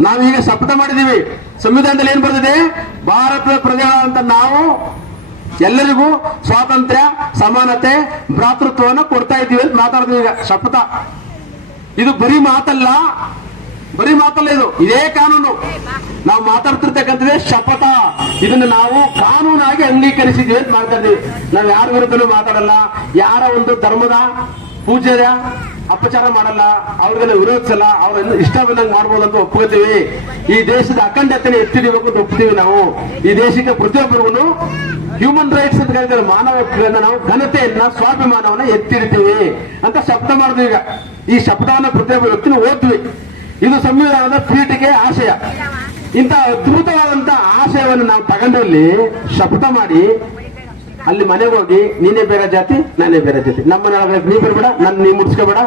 ನಾವೀಗ ಶಪಥ ಮಾಡಿದೀವಿ ಸಂವಿಧಾನದಲ್ಲಿ ಏನ್ ಬರ್ತಿದೆ ಭಾರತದ ಪ್ರಜೆಗಳಂತ ನಾವು ಎಲ್ಲರಿಗೂ ಸ್ವಾತಂತ್ರ್ಯ, ಸಮಾನತೆ, ಭ್ರಾತೃತ್ವವನ್ನು ಕೊಡ್ತಾ ಇದ್ದೀವಿ ಅಂತ ಮಾತಾಡ್ತೀವಿ ಈಗ ಶಪಥ. ಇದು ಬರೀ ಮಾತಲ್ಲ. ಬರೀ ಮಾತಲ್ಲ ಇದು. ಇದೇ ಕಾನೂನು. ನಾವು ಮಾತಾಡ್ತಿರ್ತಕ್ಕಂಥದ್ದೇ ಶಪಥ. ಇದನ್ನ ನಾವು ಕಾನೂನಾಗಿ ಅಂಗೀಕರಿಸಿದ್ದೀವಿ ಅಂತ ಇದ್ದೀವಿ ನಾವು ಯಾರ ವಿರುದ್ಧನೂ ಮಾತಾಡಲ್ಲ. ಯಾರ ಒಂದು ಧರ್ಮದ ಪೂಜೆಯ ಅಪಚಾರ ಮಾಡಲ್ಲ, ಅವ್ರಿಗೆಲ್ಲ ವಿರೋಧಿಸಲ್ಲ ಅವ್ರನ್ನ ಇಷ್ಟ ಬಂದಂಗೆ ಮಾಡ್ಬೋದಂತ ಅಂತ ಒಪ್ಕೋತೀವಿ. ಈ ದೇಶದ ಅಖಂಡತೆನ ಎತ್ತಿಡಿಬೇಕು ಅಂತ ಒಪ್ತೀವಿ ನಾವು. ಈ ದೇಶಕ್ಕೆ ಪ್ರತಿಯೊಬ್ಬರಿಗೂ ಹ್ಯೂಮನ್ ರೈಟ್ಸ್ ಅಂತ ಕರೀತಾರೆ, ಮಾನವ ಹಕ್ಕುಗಳನ್ನ ನಾವು, ಘನತೆಯನ್ನ, ಸ್ವಾಭಿಮಾನವನ್ನ ಎತ್ತಿಡ್ತೀವಿ ಅಂತ ಶಬ್ದ ಮಾಡಿದ್ವಿ ಈಗ. ಈ ಶಬ್ದವನ್ನ ಪ್ರತಿಯೊಬ್ಬ ವ್ಯಕ್ತಿನ ಓದ್ವಿ. ಇದು ಸಂವಿಧಾನದ ಪೀಠಿಕೆ ಆಶಯ. ಇಂಥ ಅದ್ಭುತವಾದಂತ ಆಶಯವನ್ನು ನಾವು ತಗೊಂಡಲ್ಲಿ ಶಬ್ದ ಮಾಡಿ ಅಲ್ಲಿ ಮನೆಗೆ ಹೋಗಿ, ನೀನೇ ಬೇರೆ ಜಾತಿ, ನಾನೇ ಬೇರೆ ಜಾತಿ. ನಮ್ಮನ್ನ ನೀ ಬರ್ಬೇಡ ನನ್ನ ನೀ ಮುಡ್ಸ್ಕೋಬೇಡ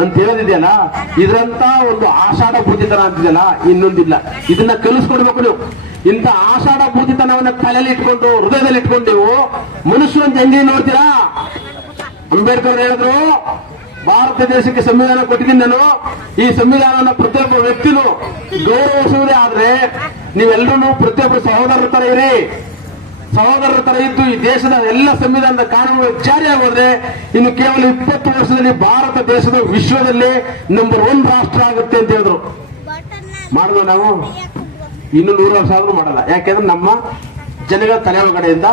ಅಂತ ಹೇಳೋದಿದೆಯಲ್ಲ? ಇದರಂತ ಒಂದು ಆಷಾಢ ಭೂತಿತನ ಅಂತಿದೆಯಲ್ಲ? ಇನ್ನೊಂದಿಲ್ಲ. ಇದನ್ನ ಕಲಿಸ್ಕೊಡ್ಬೇಕು ನೀವು. ಇಂಥ ಆಷಾಢ ಭೂತಿತನವನ್ನ ತಲೆಯಲ್ಲಿ ಇಟ್ಕೊಂಡು, ಹೃದಯದಲ್ಲಿ ಇಟ್ಕೊಂಡು ನೀವು ಮನುಷ್ಯರಂತ ಹೆಂಗೆ ನೋಡ್ತೀರಾ? ಅಂಬೇಡ್ಕರ್ ಹೇಳಿದ್ರು, ಭಾರತ ದೇಶಕ್ಕೆ ಸಂವಿಧಾನ ಕೊಟ್ಟಿದ್ದೀನಿ ನಾನು. ಈ ಸಂವಿಧಾನನ ಪ್ರತಿಯೊಬ್ಬ ವ್ಯಕ್ತಿನೂ ಗೌರವಿಸುವುದೇ ಆದ್ರೆ ನೀವೆಲ್ಲರೂ ಪ್ರತಿಯೊಬ್ಬರು ಸಹೋದರ ತರ ಇರಿ. ಸಹೋದರರ ತರ ಇದ್ದು ಈ ದೇಶದ ಎಲ್ಲ ಸಂವಿಧಾನದ ಕಾನೂನುಗಳು ಜಾರಿಯಾಗೋದ್ರೆ ಇನ್ನು ಕೇವಲ ಇಪ್ಪತ್ತು ವರ್ಷದಲ್ಲಿ ಭಾರತ ದೇಶದ ವಿಶ್ವದಲ್ಲೇ ನಂಬರ್ ಒನ್ ರಾಷ್ಟ್ರ ಆಗುತ್ತೆ ಅಂತ ಹೇಳಿದ್ರು. ಮಾಡುವ ನಾವು? ಇನ್ನು ನೂರು ವರ್ಷ ಆದ್ರೂ ಮಾಡಲ್ಲ. ಯಾಕೆಂದ್ರೆ ನಮ್ಮ ಜನಗಳ ತಲೆ ಒಳಗಡೆಯಿಂದ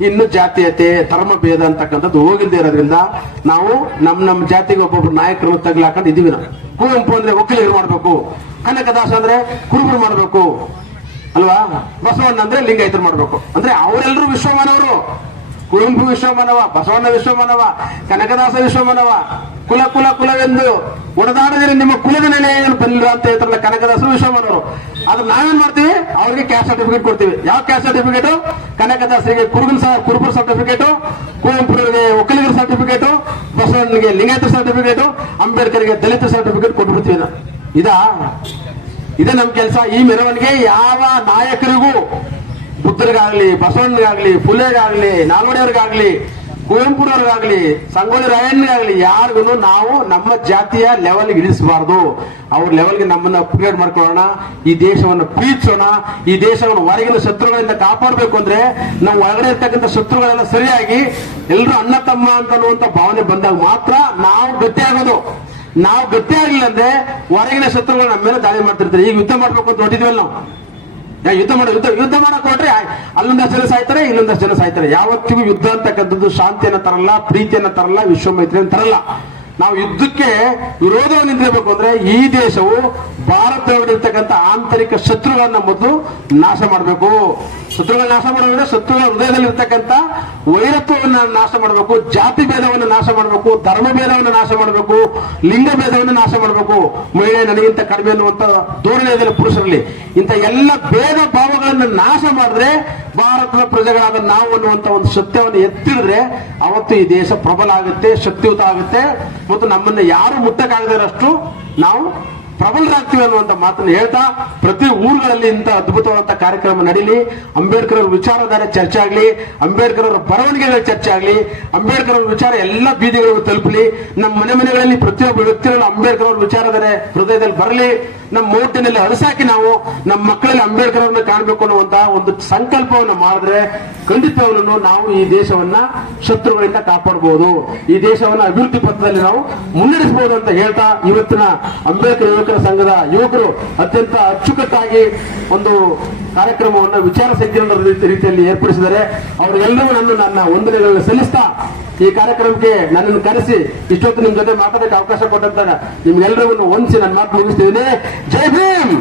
ಇನ್ನು ಜಾತೀಯತೆ, ಧರ್ಮ ಭೇದ ಅಂತಕ್ಕಂಥದ್ದು ಹೋಗಿಲ್ದೇ ಇರೋದ್ರಿಂದ ನಾವು ನಮ್ಮ ನಮ್ಮ ಜಾತಿಗೆ ಒಬ್ಬೊಬ್ರು ನಾಯಕರನ್ನು ತಗ್ಲಾಕೊಂಡು ಇದೀವಿ ನಾವು. ಕುವೆಂಪು ಅಂದ್ರೆ ಒಕ್ಕಲಿಗರು ಮಾಡಬೇಕು. ಕನಕದಾಸ ಅಂದ್ರೆ ಕುರುಬರು ಮಾಡ್ಬೇಕು. ಅಲ್ವಾ? ಬಸವಣ್ಣ ಅಂದ್ರೆ ಲಿಂಗಾಯತರು ಮಾಡ್ಬೇಕು. ಅಂದ್ರೆ ಅವರೆಲ್ಲರೂ ವಿಶ್ವಮಾನವರು. ಕುವೆಂಪು ವಿಶ್ವಮಾನವ, ಬಸವಣ್ಣ ವಿಶ್ವಮಾನವ, ಕನಕದಾಸ ವಿಶ್ವಮಾನವ, ಕುಲ ಕುಲ ಕುಲವೆಂದು ಒಡದಾಡದಿರ ನಿಮ್ಮ ಕುಲದ ನೆಲೆಯನ್ನು ಬಂದಿಲ್ಲ ಅಂತ ಹೇಳ್ತಾರಲ್ಲ ಕನಕದಾಸರು ವಿಶ್ವಮಾನವರು. ಆದ್ರೆ ನಾವೇನ್ ಮಾಡ್ತೀವಿ? ಅವ್ರಿಗೆ ಕ್ಯಾಸ್ಟ್ ಸರ್ಟಿಫಿಕೇಟ್ ಕೊಡ್ತೀವಿ. ಯಾವ ಕ್ಯಾಸ್ಟ್ ಸರ್ಟಿಫಿಕೇಟ್ ಕನಕದಾಸರಿಗೆ ಕುರುಗಲ್ ಕುರುಬರ್ ಸರ್ಟಿಫಿಕೇಟ್ ಕುವೆಂಪುರಿಗೆ ಒಕ್ಕಲಿಗರ ಸರ್ಟಿಫಿಕೇಟ್ ಬಸವಣ್ಣಗೆ ಲಿಂಗಾಯತ ಸರ್ಟಿಫಿಕೇಟ್ ಅಂಬೇಡ್ಕರ್ಗೆ ದಲಿತ ಸರ್ಟಿಫಿಕೇಟ್ ಕೊಟ್ಬಿಡ್ತೀವಿ ಇದಾ? ಇದೇ ನಮ್ಮ ಕೆಲಸ. ಈ ಮೆರವಣಿಗೆ ಯಾವ ನಾಯಕರಿಗೂ, ಬುದ್ಧರಿಗಾಗ್ಲಿ ಬಸವಣ್ಣಗಾಗ್ಲಿ ಫುಲೆಗಾಗ್ಲಿ ನಾಲ್ವಡಿಯವ್ರಿಗಾಗ್ಲಿ, ಕುವೆಂಪುರವ್ರಿಗಾಗ್ಲಿ, ಸಂಗೊಳ್ಳಿ ರಾಯಣ್ಣಗಾಗ್ಲಿ ಯಾರಿಗೂ ನಾವು ನಮ್ಮ ಜಾತಿಯ ಲೆವೆಲ್ಗೆ ಇಳಿಸಬಾರ್ದು. ಅವ್ರ ಲೆವೆಲ್ಗೆ ನಮ್ಮನ್ನ ಅಪ್ಗ್ರೇಡ್ ಮಾಡ್ಕೊಳ್ಳೋಣ. ಈ ದೇಶವನ್ನು ಪ್ರೀತಿಸೋಣ ಈ ದೇಶವನ್ನು ಹೊರಗಿನ ಶತ್ರುಗಳಿಂದ ಕಾಪಾಡಬೇಕು ಅಂದ್ರೆ ನಾವು ಒಳಗಡೆ ಇರ್ತಕ್ಕಂಥ ಶತ್ರುಗಳೆಲ್ಲ ಸರಿಯಾಗಿ ಎಲ್ಲರೂ ಅಣ್ಣ ತಮ್ಮ ಅಂತ ಅನ್ನುವಂಥ ಭಾವನೆ ಬಂದಾಗ ಮಾತ್ರ ನಾವು ಗಟ್ಟಿಯಾಗೋದು. ನಾವು ಗಟ್ಟಿ ಆಗಲಿಲ್ಲ ಅಂದ್ರೆ ಹೊರಗಿನ ಶತ್ರುಗಳು ನಮ್ಮ ಮೇಲೆ ದಾಳಿ ಮಾಡ್ತಿರ್ತಾರೆ. ಈಗ ಯುದ್ಧ ಮಾಡ್ಬೇಕು ಅಂತ ಹೊಟ್ಟಿದ್ವಲ್ಲ ನಾವು. ಯುದ್ಧ ಮಾಡೋ, ಯುದ್ಧ ಯುದ್ಧ ಮಾಡಕ್ ಕೊಟ್ರೆ ಅಲ್ಲೊಂದಷ್ಟು ಜನ ಸಾಯ್ತಾರೆ ಇಲ್ಲೊಂದಷ್ಟು ಜನ ಸಾಯ್ತಾರೆ. ಯಾವತ್ತಿಗೂ ಯುದ್ಧ ಅಂತಕ್ಕಂಥದ್ದು ಶಾಂತಿಯನ್ನ ತರಲ್ಲ, ಪ್ರೀತಿಯನ್ನ ತರಲ್ಲ ವಿಶ್ವ ಮೈತ್ರಿಯನ್ನು ತರಲ್ಲ. ನಾವು ಯುದ್ಧಕ್ಕೆ ವಿರೋಧವನ್ನು ನಿಂತಿರಬೇಕು ಅಂದ್ರೆ ಈ ದೇಶವು ಭಾರತದಲ್ಲಿರ್ತಕ್ಕಂಥ ಆಂತರಿಕ ಶತ್ರುಗಳನ್ನ ಮೊದಲು ನಾಶ ಮಾಡಬೇಕು. ಶತ್ರುಗಳ ನಾಶ ಮಾಡೋದ್ರೆ ಶತ್ರುಗಳ ಹೃದಯದಲ್ಲಿ ಇರ್ತಕ್ಕಂಥ ವೈರತ್ವವನ್ನ ನಾಶ ಮಾಡಬೇಕು, ಜಾತಿ ಭೇದವನ್ನು ನಾಶ ಮಾಡಬೇಕು, ಧರ್ಮ ಭೇದವನ್ನು ನಾಶ ಮಾಡಬೇಕು, ಲಿಂಗ ಭೇದವನ್ನು ನಾಶ ಮಾಡಬೇಕು. ಮಹಿಳೆ ನನಗಿಂತ ಕಡಿಮೆ ಅನ್ನುವಂತ ಧೋರಣೆ ಪುರುಷರಲ್ಲಿ. ಇಂಥ ಎಲ್ಲ ಭೇದ ಭಾವಗಳನ್ನು ನಾಶ ಮಾಡಿದ್ರೆ ಭಾರತದ ಪ್ರಜೆಗಳಾದ ನಾವು ಅನ್ನುವಂತ ಒಂದು ಸತ್ಯವನ್ನು ಎತ್ತಿಡಿದ್ರೆ ಅವತ್ತು ಈ ದೇಶ ಪ್ರಬಲ ಆಗುತ್ತೆ, ಶಕ್ತಿಯುತ ಆಗುತ್ತೆ. ಮತ್ತು ನಮ್ಮನ್ನ ಯಾರು ಮುಟ್ಟಕ್ಕಾಗದಿರಷ್ಟು ನಾವು ಪ್ರಬಲರಾಗ್ತೀವಿ ಅನ್ನುವಂತ ಮಾತನ್ನು ಹೇಳ್ತಾ ಪ್ರತಿ ಊರುಗಳಲ್ಲಿ ಇಂಥ ಅದ್ಭುತವಾದಂತ ಕಾರ್ಯಕ್ರಮ ನಡೀಲಿ. ಅಂಬೇಡ್ಕರ್ ಅವರ ವಿಚಾರಧಾರೆ ಚರ್ಚೆ ಆಗಲಿ, ಅಂಬೇಡ್ಕರ್ ಅವರ ಬರವಣಿಗೆಗಳ ಚರ್ಚೆ ಆಗಲಿ, ಅಂಬೇಡ್ಕರ್ ಅವರ ವಿಚಾರ ಎಲ್ಲ ಬೀದಿಗಳಿಗೂ ತಲುಪಲಿ. ನಮ್ಮ ಮನೆ ಮನೆಗಳಲ್ಲಿ ಪ್ರತಿಯೊಬ್ಬ ವ್ಯಕ್ತಿಗಳು ಅಂಬೇಡ್ಕರ್ ಅವರ ವಿಚಾರಧಾರೆ ಹೃದಯದಲ್ಲಿ ಬರಲಿ. ನಮ್ಮ ಮೌಟಿನಲ್ಲಿ ಅಳಸಾಕಿ ನಾವು ನಮ್ಮ ಮಕ್ಕಳಲ್ಲಿ ಅಂಬೇಡ್ಕರ್ ಅವ್ರನ್ನ ಕಾಣಬೇಕು ಅನ್ನುವಂತ ಒಂದು ಸಂಕಲ್ಪವನ್ನು ಮಾಡಿದ್ರೆ ಖಂಡಿತವನ್ನು ನಾವು ಈ ದೇಶವನ್ನ ಶತ್ರುಗಳಿಂದ ಕಾಪಾಡಬಹುದು ಈ ದೇಶವನ್ನ ಅಭಿವೃದ್ಧಿ ಪಥದಲ್ಲಿ ನಾವು ಮುನ್ನಡೆಸಬಹುದು ಅಂತ ಹೇಳ್ತಾ ಇವತ್ತಿನ ಅಂಬೇಡ್ಕರ್ ಯುವಕರ ಸಂಘದ ಯುವಕರು ಅತ್ಯಂತ ಅಚ್ಚುಕಟ್ಟಾಗಿ ಒಂದು ಕಾರ್ಯಕ್ರಮವನ್ನು ವಿಚಾರ ಸಂಕಿರಣ ರೀತಿಯಲ್ಲಿ ಏರ್ಪಡಿಸಿದರೆ ಅವರೆಲ್ಲರೂ ನಾನು ನನ್ನ ವಂದನೆಗಳನ್ನು ಸಲ್ಲಿಸ್ತಾ ಈ ಕಾರ್ಯಕ್ರಮಕ್ಕೆ ನನ್ನನ್ನು ಕರೆಸಿ ಇಷ್ಟೊತ್ತು ನಿಮ್ ಜೊತೆ ಮಾತಾಡಕ್ಕೆ ಅವಕಾಶ ಕೊಟ್ಟಂತ ನಿಮ್ಗೆಲ್ಲರಿಗೂ ಒಂದಿಸಿ ನನ್ನ ಮಾತು ಮುಗಿಸ್ತಿದ್ದೀನಿ. ಜೈ ಭೀಮ್!